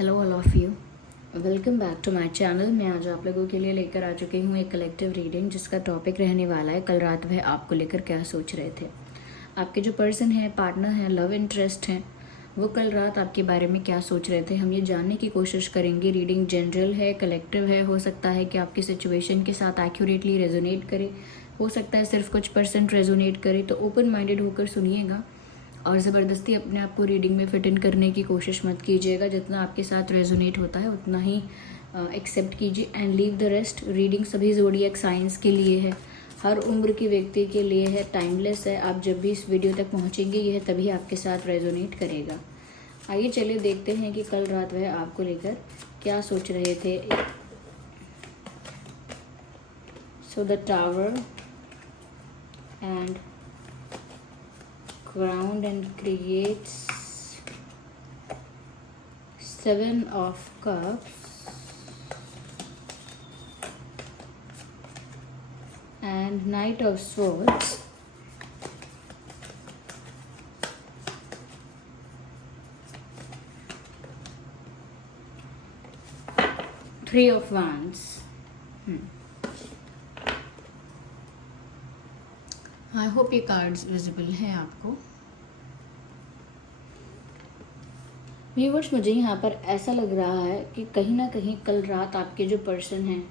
Hello all of you, welcome back to my channel. मैं आज आप लोगों के लिए लेकर आ चुकी हूँ एक कलेक्टिव रीडिंग जिसका टॉपिक रहने वाला है कल रात वह आपको लेकर क्या सोच रहे थे। आपके जो पर्सन है, पार्टनर है, लव इंटरेस्ट हैं, वो कल रात आपके बारे में क्या सोच रहे थे, हम ये जानने की कोशिश करेंगे। रीडिंग जनरल है, कलेक्टिव है, हो सकता है कि आपकी सिचुएशन के साथ एक्यूरेटली रेजोनेट करे, हो सकता है सिर्फ कुछ % रेजोनेट करे। तो ओपन माइंडेड होकर सुनिएगा और ज़बरदस्ती अपने आप को रीडिंग में फिट इन करने की कोशिश मत कीजिएगा। जितना आपके साथ रेजोनेट होता है उतना ही एक्सेप्ट कीजिए and leave the rest. Reading सभी ज़ोडिएक साइंस के लिए है, हर उम्र के व्यक्ति के लिए है, टाइमलेस है। आप जब भी इस वीडियो तक पहुंचेंगे यह तभी आपके साथ रेजोनेट करेगा। आइए चलिए देखते हैं कि कल रात वह आपको लेकर क्या सोच रहे थे। So the tower and ground and creates 7 of cups and Knight of Swords, Three of Wands. I hope ये कार्ड्स विजिबल हैं आपको। व्यूअर्स, मुझे यहाँ पर ऐसा लग रहा है कि कहीं ना कहीं कल रात आपके जो पर्सन हैं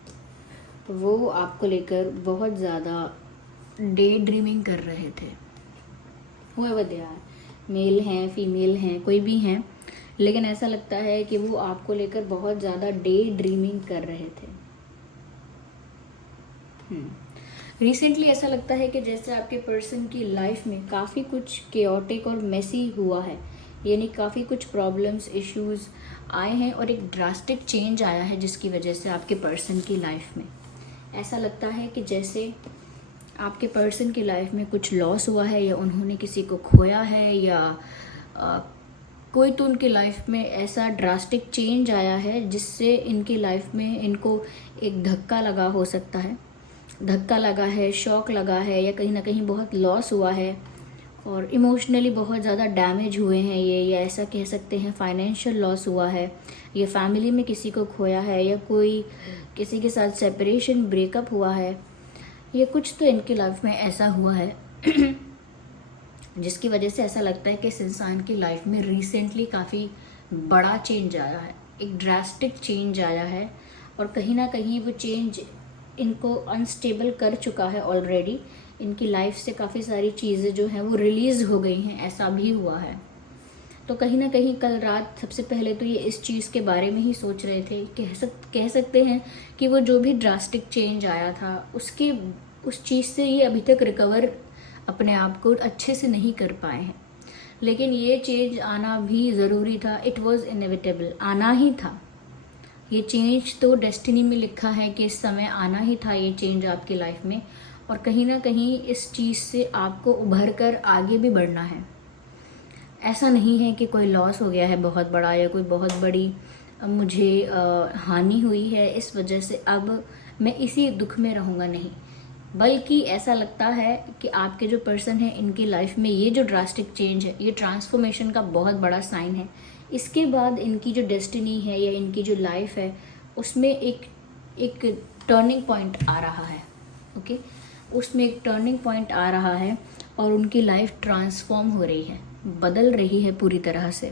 वो आपको लेकर बहुत ज़्यादा डे ड्रीमिंग कर रहे थे। हुए दिया मेल हैं, फीमेल हैं, कोई भी हैं, लेकिन ऐसा लगता है कि वो आपको लेकर बहुत ज़्यादा डे ड्रीमिंग कर रहे थे। रिसेंटली ऐसा लगता है कि जैसे आपके पर्सन की लाइफ में काफ़ी कुछ केओटिक और मेसी हुआ है, यानी काफ़ी कुछ प्रॉब्लम्स, इश्यूज आए हैं और एक ड्रास्टिक चेंज आया है जिसकी वजह से आपके पर्सन की लाइफ में ऐसा लगता है कि जैसे आपके पर्सन की लाइफ में कुछ लॉस हुआ है या उन्होंने किसी को खोया है या कोई तो उनकी लाइफ में ऐसा ड्रास्टिक चेंज आया है जिससे इनकी लाइफ में इनको एक धक्का लगा हो सकता है, धक्का लगा है, शॉक लगा है, या कहीं ना कहीं बहुत लॉस हुआ है और इमोशनली बहुत ज़्यादा डैमेज हुए हैं ये, या ऐसा कह सकते हैं फाइनेंशियल लॉस हुआ है, या फैमिली में किसी को खोया है, या कोई किसी के साथ सेपरेशन, ब्रेकअप हुआ है, या कुछ तो इनकी लाइफ में ऐसा हुआ है जिसकी वजह से ऐसा लगता है कि इस इंसान की लाइफ में रिसेंटली काफ़ी बड़ा चेंज आया है, एक ड्रास्टिक चेंज आया है और कहीं ना कहीं वो चेंज इनको अनस्टेबल कर चुका है ऑलरेडी। इनकी लाइफ से काफ़ी सारी चीज़ें जो हैं वो रिलीज़ हो गई हैं, ऐसा भी हुआ है। तो कहीं ना कहीं कल रात सबसे पहले तो ये इस चीज़ के बारे में ही सोच रहे थे। कह सकते हैं कि वो जो भी ड्रास्टिक चेंज आया था उस चीज़ से ये अभी तक रिकवर अपने आप को अच्छे से नहीं कर पाए हैं, लेकिन ये चेंज आना भी ज़रूरी था। इट वॉज़ इनएविटेबल, आना ही था। ये चेंज तो डेस्टिनी में लिखा है कि इस समय आना ही था ये चेंज आपकी लाइफ में, और कहीं ना कहीं इस चीज़ से आपको उभर कर आगे भी बढ़ना है। ऐसा नहीं है कि कोई लॉस हो गया है बहुत बड़ा या कोई बहुत बड़ी मुझे हानि हुई है, इस वजह से अब मैं इसी दुख में रहूँगा, नहीं। बल्कि ऐसा लगता है कि आपके जो पर्सन है इनकी लाइफ में ये जो ड्रास्टिक चेंज है ये ट्रांसफॉर्मेशन का बहुत बड़ा साइन है। इसके बाद इनकी जो डेस्टिनी है या इनकी जो लाइफ है उसमें एक टर्निंग पॉइंट आ रहा है। ओके, उसमें एक टर्निंग पॉइंट आ रहा है और उनकी लाइफ ट्रांसफॉर्म हो रही है, बदल रही है पूरी तरह से।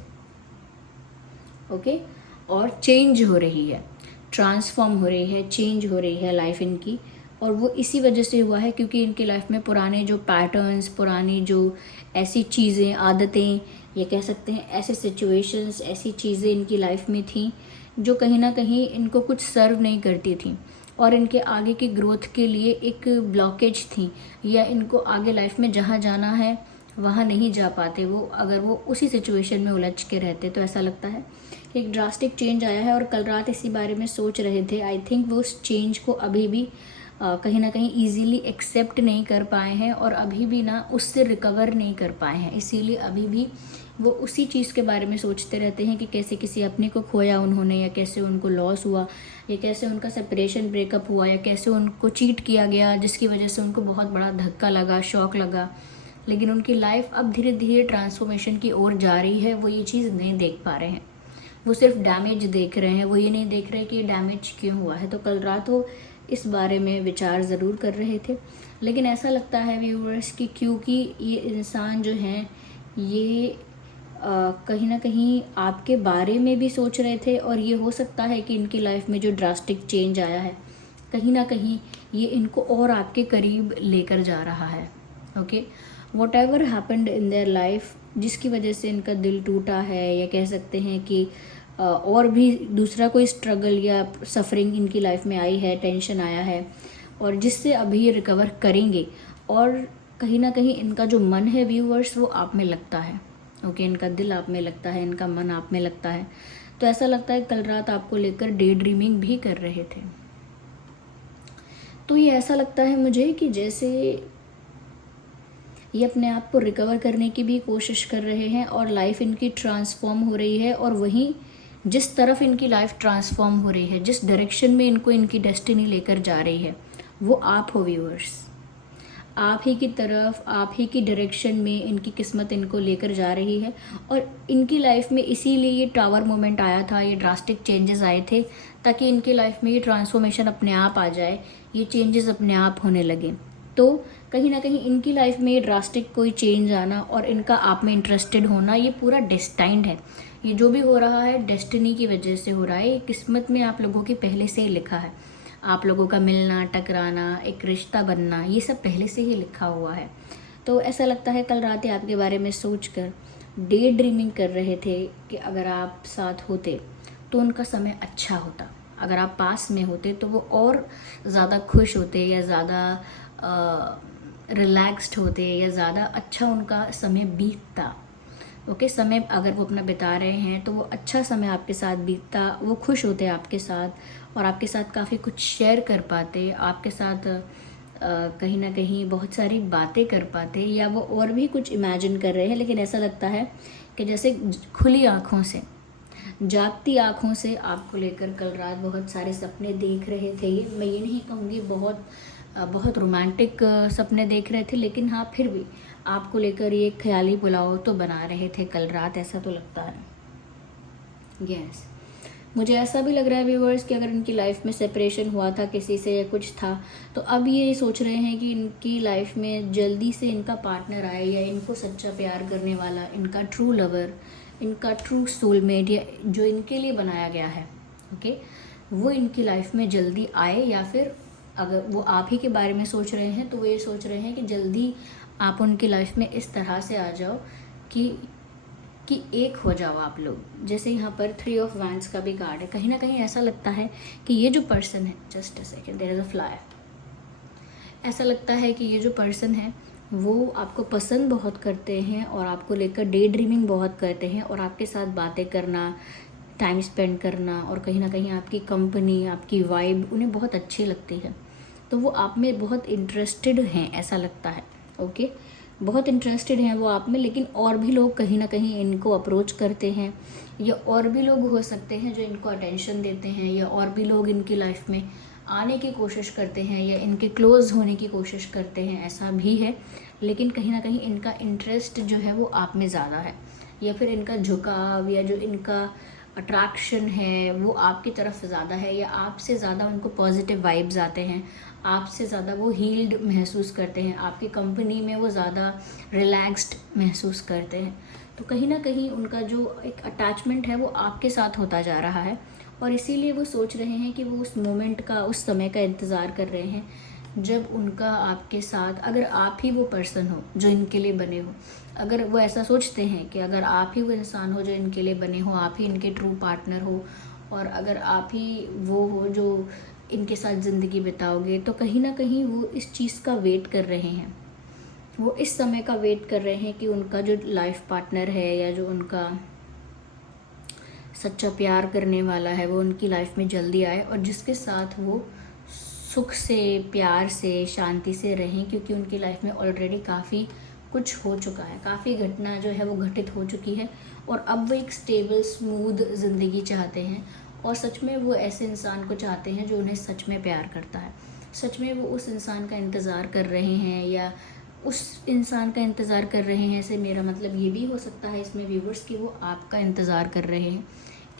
ओके, और चेंज हो रही है, ट्रांसफॉर्म हो रही है, चेंज हो रही है लाइफ इनकी। और वो इसी वजह से हुआ है क्योंकि इनकी लाइफ में पुराने जो पैटर्न्स, पुरानी जो ऐसी चीज़ें, आदतें, ये कह सकते हैं ऐसे सिचुएशंस, ऐसी चीज़ें इनकी लाइफ में थी जो कहीं ना कहीं इनको कुछ सर्व नहीं करती थी और इनके आगे की ग्रोथ के लिए एक ब्लॉकेज थी, या इनको आगे लाइफ में जहाँ जाना है वहाँ नहीं जा पाते वो, अगर वो उसी सिचुएशन में उलझ के रहते। तो ऐसा लगता है कि एक ड्रास्टिक चेंज आया है और कल रात इसी बारे में सोच रहे थे। आई थिंक वो उस चेंज को अभी भी कहीं ना कहीं ईजीली एक्सेप्ट नहीं कर पाए हैं और अभी भी ना उससे रिकवर नहीं कर पाए हैं, इसीलिए अभी भी वो उसी चीज़ के बारे में सोचते रहते हैं कि कैसे किसी अपने को खोया उन्होंने, या कैसे उनको लॉस हुआ, या कैसे उनका सेपरेशन, ब्रेकअप हुआ, या कैसे उनको चीट किया गया जिसकी वजह से उनको बहुत बड़ा धक्का लगा, शॉक लगा। लेकिन उनकी लाइफ अब धीरे धीरे ट्रांसफॉर्मेशन की ओर जा रही है, वो ये चीज़ नहीं देख पा रहे हैं। वो सिर्फ डैमेज देख रहे हैं, वो ये नहीं देख रहे कि ये डैमेज क्यों हुआ है। तो कल रात वो इस बारे में विचार ज़रूर कर रहे थे। लेकिन ऐसा लगता है व्यूअर्स कि क्योंकि ये इंसान जो हैं ये कहीं ना कहीं आपके बारे में भी सोच रहे थे, और ये हो सकता है कि इनकी लाइफ में जो ड्रास्टिक चेंज आया है कहीं ना कहीं ये इनको और आपके करीब लेकर जा रहा है। Okay, what ever happened in their life, जिसकी वजह से इनका दिल टूटा है, या कह सकते हैं कि और भी दूसरा कोई स्ट्रगल या सफरिंग इनकी लाइफ में आई है, टेंशन आया है, और जिससे अभी ये रिकवर करेंगे। और कहीं ना कहीं इनका जो मन है व्यूअर्स वो आप में लगता है। ओके, इनका दिल आप में लगता है, इनका मन आप में लगता है। तो ऐसा लगता है कल रात आपको लेकर डे ड्रीमिंग भी कर रहे थे। तो ये ऐसा लगता है मुझे कि जैसे ये अपने आप को रिकवर करने की भी कोशिश कर रहे हैं, और लाइफ इनकी ट्रांसफॉर्म हो रही है। और वहीं जिस तरफ इनकी लाइफ ट्रांसफॉर्म हो रही है, जिस डायरेक्शन में इनको इनकी डेस्टिनी लेकर जा रही है, वो आप हो व्यूअर्स। आप ही की तरफ, आप ही की डायरेक्शन में इनकी किस्मत इनको लेकर जा रही है। और इनकी लाइफ में इसीलिए ये टावर मोमेंट आया था, ये ड्रास्टिक चेंजेस आए थे, ताकि इनकी लाइफ में ये ट्रांसफॉर्मेशन अपने आप आ जाए, ये चेंजेस अपने आप होने लगे। तो कहीं ना कहीं इनकी लाइफ में ये ड्रास्टिक कोई चेंज आना और इनका आप में इंटरेस्टेड होना, ये पूरा डेस्टाइंड है। ये जो भी हो रहा है डेस्टिनी की वजह से हो रहा है, ये किस्मत में आप लोगों की पहले से ही लिखा है। आप लोगों का मिलना, टकराना, एक रिश्ता बनना, ये सब पहले से ही लिखा हुआ है। तो ऐसा लगता है कल रात आपके बारे में सोचकर डे ड्रीमिंग कर रहे थे कि अगर आप साथ होते तो उनका समय अच्छा होता, अगर आप पास में होते तो वो और ज़्यादा खुश होते, या ज़्यादा रिलैक्स्ड होते, या ज़्यादा अच्छा उनका समय बीतता। ओके, समय अगर वो अपना बिता रहे हैं तो वो अच्छा समय आपके साथ बीतता, वो खुश होते आपके साथ, और आपके साथ काफ़ी कुछ शेयर कर पाते, आपके साथ कहीं ना कहीं बहुत सारी बातें कर पाते, या वो और भी कुछ इमेजिन कर रहे हैं। लेकिन ऐसा लगता है कि जैसे खुली आँखों से, जागती आँखों से आपको लेकर कल रात बहुत सारे सपने देख रहे थे। ये मैं ये नहीं कहूँगी बहुत रोमांटिक सपने देख रहे थे, लेकिन हाँ फिर भी आपको लेकर ये ख्याली पुलाव तो बना रहे थे कल रात, ऐसा तो लगता है। यस, मुझे ऐसा भी लग रहा है व्यूअर्स कि अगर इनकी लाइफ में सेपरेशन हुआ था किसी से या कुछ था, तो अब ये सोच रहे हैं कि इनकी लाइफ में जल्दी से इनका पार्टनर आए, या इनको सच्चा प्यार करने वाला, इनका ट्रू लवर, इनका ट्रू सोलमेट, या जो इनके लिए बनाया गया है, ओके, वो इनकी लाइफ में जल्दी आए। या फिर अगर वो आप ही के बारे में सोच रहे हैं तो वो ये सोच रहे हैं कि जल्दी आप उनकी लाइफ में इस तरह से आ जाओ कि एक हो जाओ आप लोग। जैसे यहाँ पर 3 ऑफ वैंड्स का भी कार्ड है, कहीं ना कहीं ऐसा लगता है कि ये जो पर्सन है, just a second, there is a fly, ऐसा लगता है कि ये जो पर्सन है वो आपको पसंद बहुत करते हैं, और आपको लेकर डे ड्रीमिंग बहुत करते हैं, और आपके साथ बातें करना, टाइम स्पेंड करना, और कहीं ना कहीं आपकी कंपनी, आपकी वाइब उन्हें बहुत अच्छी लगती है। तो वो आप में बहुत इंटरेस्टेड हैं, ऐसा लगता है। ओके, बहुत इंटरेस्टेड हैं वो आप में। लेकिन और भी लोग कहीं ना कहीं इनको अप्रोच करते हैं, या और भी लोग हो सकते हैं जो इनको अटेंशन देते हैं, या और भी लोग इनकी लाइफ में आने की कोशिश करते हैं, या इनके क्लोज होने की कोशिश करते हैं, ऐसा भी है। लेकिन कहीं ना कहीं इनका इंटरेस्ट जो है वो आप में ज़्यादा है, या फिर इनका झुकाव या जो इनका अट्रैक्शन है वो आपकी तरफ ज़्यादा है, या आपसे ज़्यादा उनको पॉजिटिव वाइब्स आते हैं, आपसे ज़्यादा वो हील्ड महसूस करते हैं, आपकी कंपनी में वो ज़्यादा रिलैक्स्ड महसूस करते हैं। तो कहीं ना कहीं उनका जो एक अटैचमेंट है वो आपके साथ होता जा रहा है, और इसीलिए वो सोच रहे हैं कि वो उस मोमेंट का, उस समय का इंतज़ार कर रहे हैं जब उनका आपके साथ, अगर आप ही वो पर्सन हो जो इनके लिए बने हो, अगर वो ऐसा सोचते हैं कि अगर आप ही वो इंसान हो जो इनके लिए बने हो, आप ही इनके ट्रू पार्टनर हो, और अगर आप ही वो हो जो इनके साथ ज़िंदगी बिताओगे, तो कहीं ना कहीं वो इस चीज़ का वेट कर रहे हैं, वो इस समय का वेट कर रहे हैं कि उनका जो लाइफ पार्टनर है, या जो उनका सच्चा प्यार करने वाला है, वो उनकी लाइफ में जल्दी आए, और जिसके साथ वो सुख से, प्यार से, शांति से रहें। क्योंकि उनकी लाइफ में ऑलरेडी काफ़ी कुछ हो चुका है, काफ़ी घटना जो है वो घटित हो चुकी है, और अब वो एक स्टेबल, स्मूथ ज़िंदगी चाहते हैं, और सच में वो ऐसे इंसान को चाहते हैं जो उन्हें सच में प्यार करता है। सच में वो उस इंसान का इंतज़ार कर रहे हैं, या उस इंसान का इंतज़ार कर रहे हैं, ऐसे मेरा मतलब ये भी हो सकता है इसमें व्यूवर्स कि वो आपका इंतज़ार कर रहे हैं,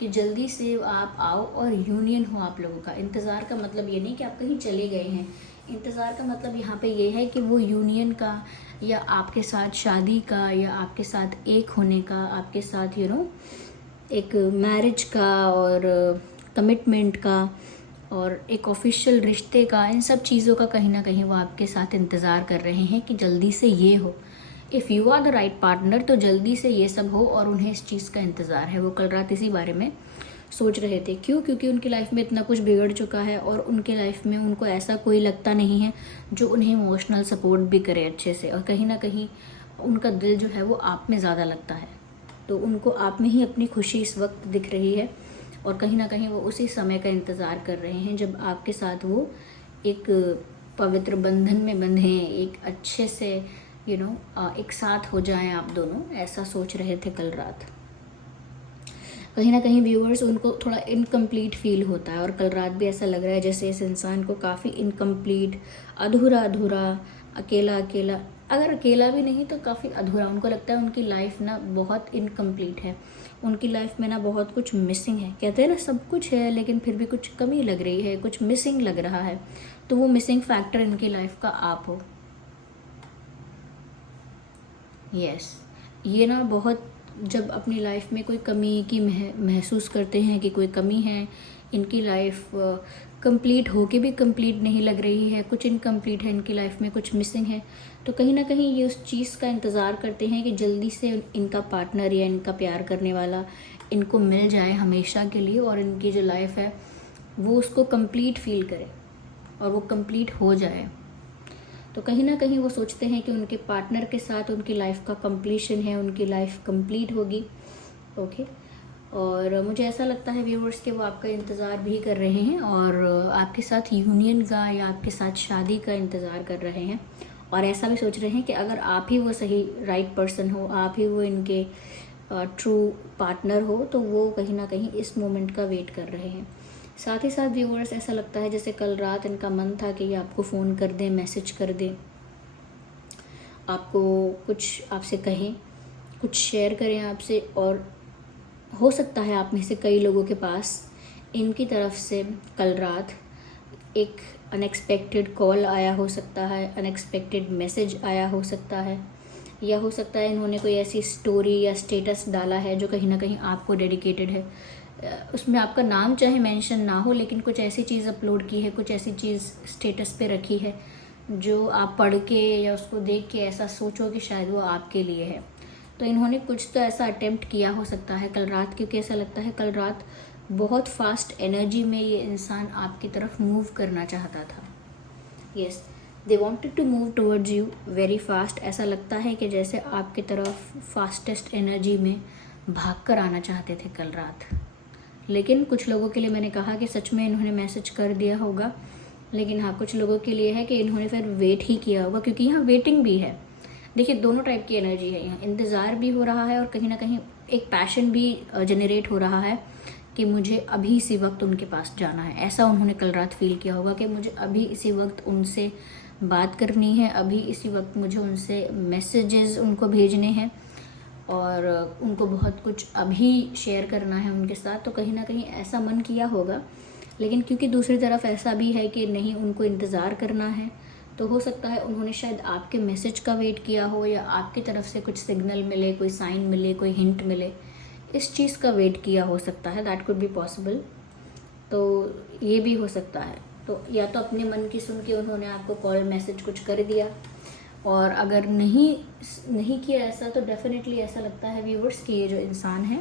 कि जल्दी से आप आओ और यूनियन हो आप लोगों का। इंतज़ार का मतलब ये नहीं कि आप कहीं चले गए हैं, इंतज़ार का मतलब यहाँ पे ये है कि वो यूनियन का, या आपके साथ शादी का, या आपके साथ एक होने का, आपके साथ एक मैरिज का और कमिटमेंट का और एक ऑफिशियल रिश्ते का, इन सब चीज़ों का कहीं ना कहीं वो आपके साथ इंतज़ार कर रहे हैं कि जल्दी से ये हो। If you are the right partner तो जल्दी से ये सब हो, और उन्हें इस चीज़ का इंतज़ार है। वो कल रात इसी बारे में सोच रहे थे। क्यों? क्योंकि उनकी लाइफ में इतना कुछ बिगड़ चुका है, और उनके लाइफ में उनको ऐसा कोई लगता नहीं है जो उन्हें इमोशनल सपोर्ट भी करे अच्छे से, और कहीं ना कहीं उनका दिल जो है वो आप में ज़्यादा लगता है। तो उनको आप में ही अपनी खुशी इस वक्त दिख रही है, और कहीं ना कहीं वो उसी समय का इंतज़ार कर रहे हैं जब आपके साथ वो एक पवित्र बंधन में बंधे, एक अच्छे से एक साथ हो जाएं आप दोनों, ऐसा सोच रहे थे कल रात। कहीं ना कहीं व्यूअर्स, उनको थोड़ा इनकम्प्लीट फील होता है, और कल रात भी ऐसा लग रहा है जैसे इस इंसान को काफ़ी इनकम्प्लीट, अधूरा अधूरा, अकेला अकेला, अगर अकेला भी नहीं तो काफ़ी अधूरा उनको लगता है। उनकी लाइफ ना बहुत इनकम्प्लीट है, उनकी लाइफ में ना बहुत कुछ मिसिंग है। कहते हैं ना, सब कुछ है लेकिन फिर भी कुछ कमी लग रही है, कुछ मिसिंग लग रहा है। तो वो मिसिंग फैक्टर इनकी लाइफ का आप हो। यस, ये ना बहुत, जब अपनी लाइफ में कोई कमी की महसूस करते हैं कि कोई कमी है, इनकी लाइफ कंप्लीट होके भी कंप्लीट नहीं लग रही है, कुछ इनकम्प्लीट है इनकी लाइफ में, कुछ मिसिंग है, तो कहीं ना कहीं ये उस चीज़ का इंतज़ार करते हैं कि जल्दी से इनका पार्टनर या इनका प्यार करने वाला इनको मिल जाए हमेशा के लिए, और इनकी जो लाइफ है वो उसको कंप्लीट फील करे और वो कंप्लीट हो जाए। तो कहीं ना कहीं वो सोचते हैं कि उनके पार्टनर के साथ उनकी लाइफ का कंप्लीशन है, उनकी लाइफ कंप्लीट होगी। ओके, और मुझे ऐसा लगता है व्यूअर्स कि वो आपका इंतज़ार भी कर रहे हैं, और आपके साथ यूनियन का या आपके साथ शादी का इंतज़ार कर रहे हैं, और ऐसा भी सोच रहे हैं कि अगर आप ही वो सही राइट पर्सन हो, आप ही वो इनके ट्रू पार्टनर हो, तो वो कहीं ना कहीं इस मोमेंट का वेट कर रहे हैं। साथ ही साथ व्यूअर्स, ऐसा लगता है जैसे कल रात इनका मन था कि ये आपको फ़ोन कर दें, मैसेज कर दें, आपको कुछ आपसे कहें, कुछ शेयर करें आपसे, और हो सकता है आप में से कई लोगों के पास इनकी तरफ से कल रात एक अनएक्सपेक्टेड कॉल आया हो सकता है, अनएक्सपेक्टेड मैसेज आया हो सकता है, या हो सकता है इन्होंने कोई ऐसी स्टोरी या स्टेटस डाला है जो कहीं ना कहीं आपको डेडिकेटेड है। उसमें आपका नाम चाहे मेंशन ना हो, लेकिन कुछ ऐसी चीज़ अपलोड की है, कुछ ऐसी चीज़ स्टेटस पे रखी है जो आप पढ़ के या उसको देख के ऐसा सोचो कि शायद वो आपके लिए है। तो इन्होंने कुछ तो ऐसा अटेम्प्ट किया हो सकता है कल रात, क्योंकि ऐसा लगता है कल रात बहुत फास्ट एनर्जी में ये इंसान आपकी तरफ मूव करना चाहता था। Yes, they wanted to move towards you very fast. ऐसा लगता है कि जैसे आपकी तरफ फास्टेस्ट एनर्जी में भाग कर आना चाहते थे कल रात। लेकिन कुछ लोगों के लिए मैंने कहा कि सच में इन्होंने मैसेज कर दिया होगा, लेकिन हाँ, कुछ लोगों के लिए है कि इन्होंने फिर वेट ही किया होगा, क्योंकि यहाँ वेटिंग भी है। देखिए, दोनों टाइप की एनर्जी है यहाँ, इंतज़ार भी हो रहा है और कहीं ना कहीं एक पैशन भी जनरेट हो रहा है कि मुझे अभी इसी वक्त उनके पास जाना है। ऐसा उन्होंने कल रात फील किया होगा कि मुझे अभी इसी वक्त उनसे बात करनी है, अभी इसी वक्त मुझे उनसे मैसेजेस उनको भेजने हैं, और उनको बहुत कुछ अभी शेयर करना है उनके साथ। तो कहीं ना कहीं ऐसा मन किया होगा, लेकिन क्योंकि दूसरी तरफ ऐसा भी है कि नहीं, उनको इंतज़ार करना है, तो हो सकता है उन्होंने शायद आपके मैसेज का वेट किया हो, या आपकी तरफ से कुछ सिग्नल मिले, कोई साइन मिले, कोई हिंट मिले, इस चीज़ का वेट किया हो सकता है। That could be possible. तो ये भी हो सकता है। तो या तो अपने मन की सुन के उन्होंने आपको कॉल मैसेज कुछ कर दिया, और अगर नहीं किया ऐसा, तो डेफिनेटली ऐसा लगता है व्यूवर्स कि ये जो इंसान है,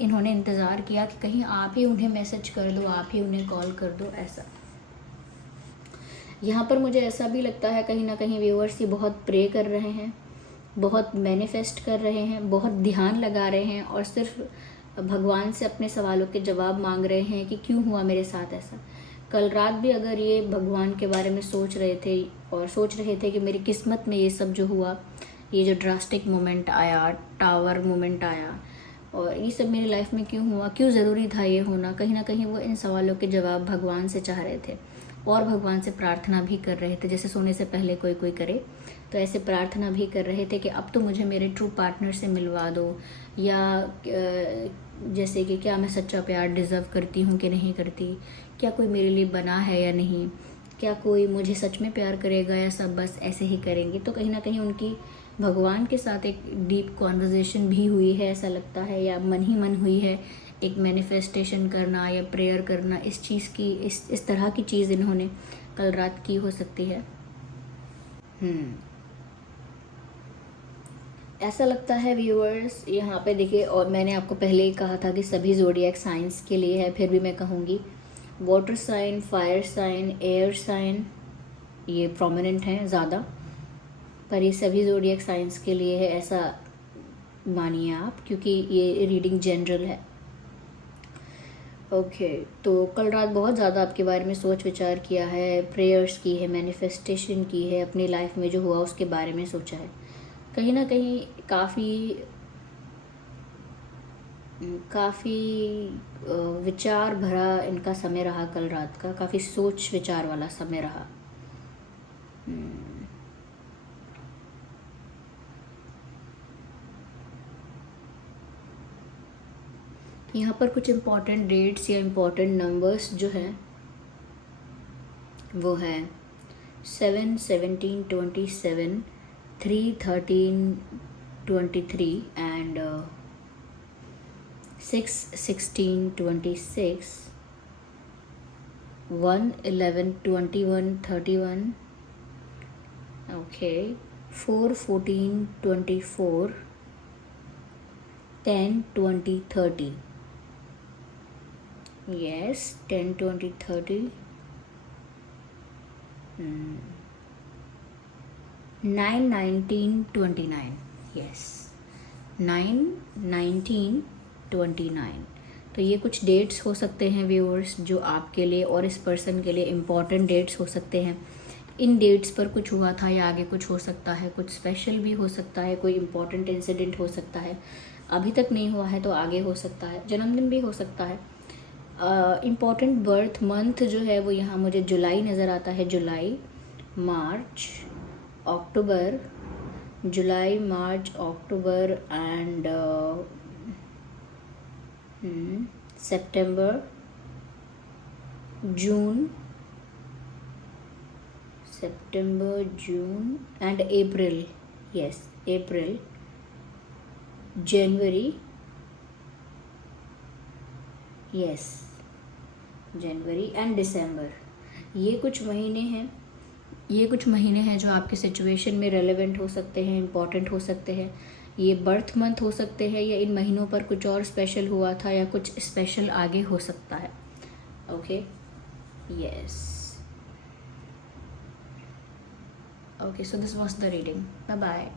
इन्होंने इंतज़ार किया कि कहीं आप ही उन्हें मैसेज कर दो, आप ही उन्हें कॉल कर दो। ऐसा यहाँ पर मुझे ऐसा भी लगता है कहीं ना कहीं व्यूवर्स ये बहुत प्रे कर रहे हैं, बहुत मैनिफेस्ट कर रहे हैं, बहुत ध्यान लगा रहे हैं, और सिर्फ भगवान से अपने सवालों के जवाब मांग रहे हैं कि क्यों हुआ मेरे साथ ऐसा। कल रात भी अगर ये भगवान के बारे में सोच रहे थे, और सोच रहे थे कि मेरी किस्मत में ये सब जो हुआ, ये जो ड्रास्टिक मोमेंट आया, टावर मोमेंट आया, और ये सब मेरी लाइफ में क्यों हुआ, क्यों ज़रूरी था ये होना, कहीं ना कहीं वो इन सवालों के जवाब भगवान से चाह रहे थे, और भगवान से प्रार्थना भी कर रहे थे, जैसे सोने से पहले कोई कोई करे, तो ऐसे प्रार्थना भी कर रहे थे कि अब तो मुझे मेरे ट्रू पार्टनर से मिलवा दो, या जैसे कि क्या मैं सच्चा प्यार डिज़र्व करती हूँ कि नहीं करती, क्या कोई मेरे लिए बना है या नहीं, क्या कोई मुझे सच में प्यार करेगा या सब बस ऐसे ही करेंगे। तो कहीं ना कहीं उनकी भगवान के साथ एक डीप कॉन्वर्जेशन भी हुई है ऐसा लगता है, या मन ही मन हुई है। एक मैनिफेस्टेशन करना या प्रेयर करना, इस चीज़ की इस तरह की चीज़ इन्होंने कल रात की हो सकती है। ऐसा लगता है व्यूअर्स यहाँ पे देखिए, और मैंने आपको पहले ही कहा था कि सभी ज़ोडिएक साइंस के लिए है, फिर भी मैं कहूँगी water sign, fire sign, air sign ये प्रोमिनेंट हैं ज़्यादा, पर ये सभी ज़ोडिएक साइंस के लिए है ऐसा मानिए आप, क्योंकि ये रीडिंग जनरल है। ओके तो कल रात बहुत ज़्यादा आपके बारे में सोच विचार किया है, प्रेयर्स की है, मैनिफेस्टेशन की है, अपनी लाइफ में जो हुआ उसके बारे में सोचा है। कहीं ना कहीं काफ़ी विचार भरा इनका समय रहा कल रात का, काफ़ी सोच विचार वाला समय रहा। यहाँ पर कुछ इम्पॉर्टेंट डेट्स या इम्पॉर्टेंट नंबर्स जो हैं वो है 7, 17, 27, 3, 13, 23 एंड 6, 16, 26, 1, 11, 21, 31, okay, 4, 14, 24, 10, 20, 30. Yes, 10, 20, 30. 9, 19, 29. Yes, 9, 19, 29. तो ये कुछ डेट्स हो सकते हैं व्यूअर्स जो आपके लिए और इस पर्सन के लिए इम्पॉर्टेंट डेट्स हो सकते हैं। इन डेट्स पर कुछ हुआ था या आगे कुछ हो सकता है, कुछ स्पेशल भी हो सकता है, कोई इम्पॉर्टेंट इंसिडेंट हो सकता है, अभी तक नहीं हुआ है तो आगे हो सकता है, जन्मदिन भी हो सकता है। इम्पॉर्टेंट बर्थ मंथ जो है वो यहाँ मुझे जुलाई नज़र आता है, July, March, October, July, March, October and September, June, September, June and April. Yes, April, January, yes, January and December. ये कुछ महीने हैं जो आपके सिचुएशन में रेलेवेंट हो सकते हैं, इम्पॉर्टेंट हो सकते हैं। ये बर्थ मंथ हो सकते हैं, या इन महीनों पर कुछ और स्पेशल हुआ था या कुछ स्पेशल आगे हो सकता है। Okay, yes, okay, so this was the reading. Bye bye.